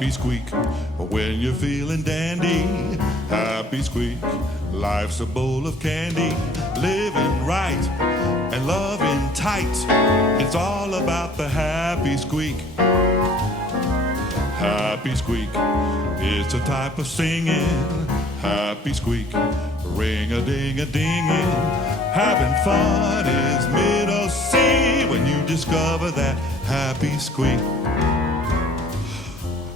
Happy squeak when you're feeling dandy. Happy squeak, life's a bowl of candy. Living right and loving tight, it's all about the happy squeak. Happy squeak, it's a type of singing. Happy squeak, ring-a-ding-a-dinging. Having fun is middle C when you discover that happy squeak.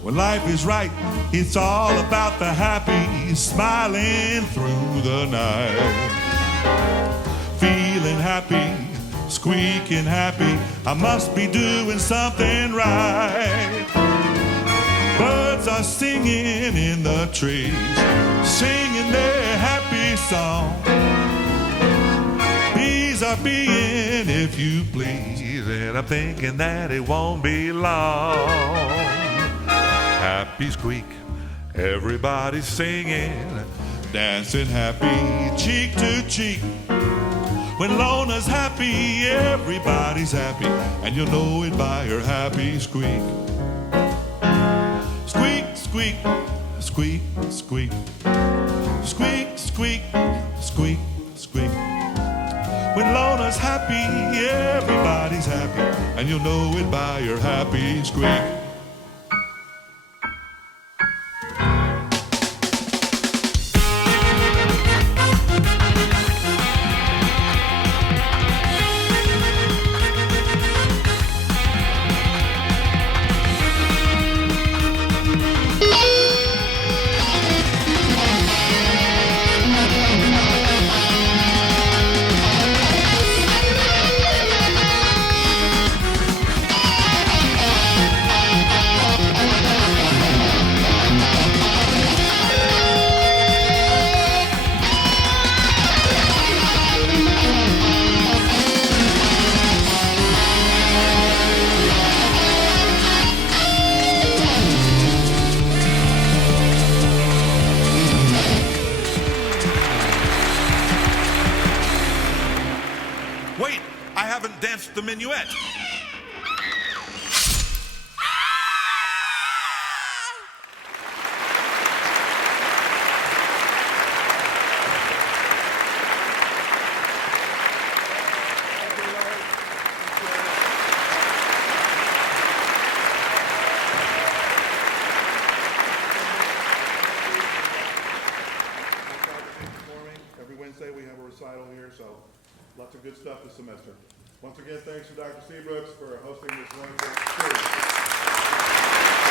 When life is right, it's all about the happy, smiling through the night. Feeling happy, squeaking happy, I must be doing something right. Birds are singing in the trees, singing their happy song. Bees are being, if you please, and I'm thinking that it won't be long. Happy squeak, everybody's singing, dancing happy, cheek to cheek. When Lona's happy, everybody's happy, and you'll know it by her happy squeak. Squeak, squeak, squeak, squeak. Squeak, squeak, squeak, squeak. When Lona's happy, everybody's happy, and you'll know it by her happy squeak. The minuet. Every Wednesday we have a recital here, so lots of good stuff this semester. Once again, thanks to Dr. Seabrooks for hosting this wonderful series.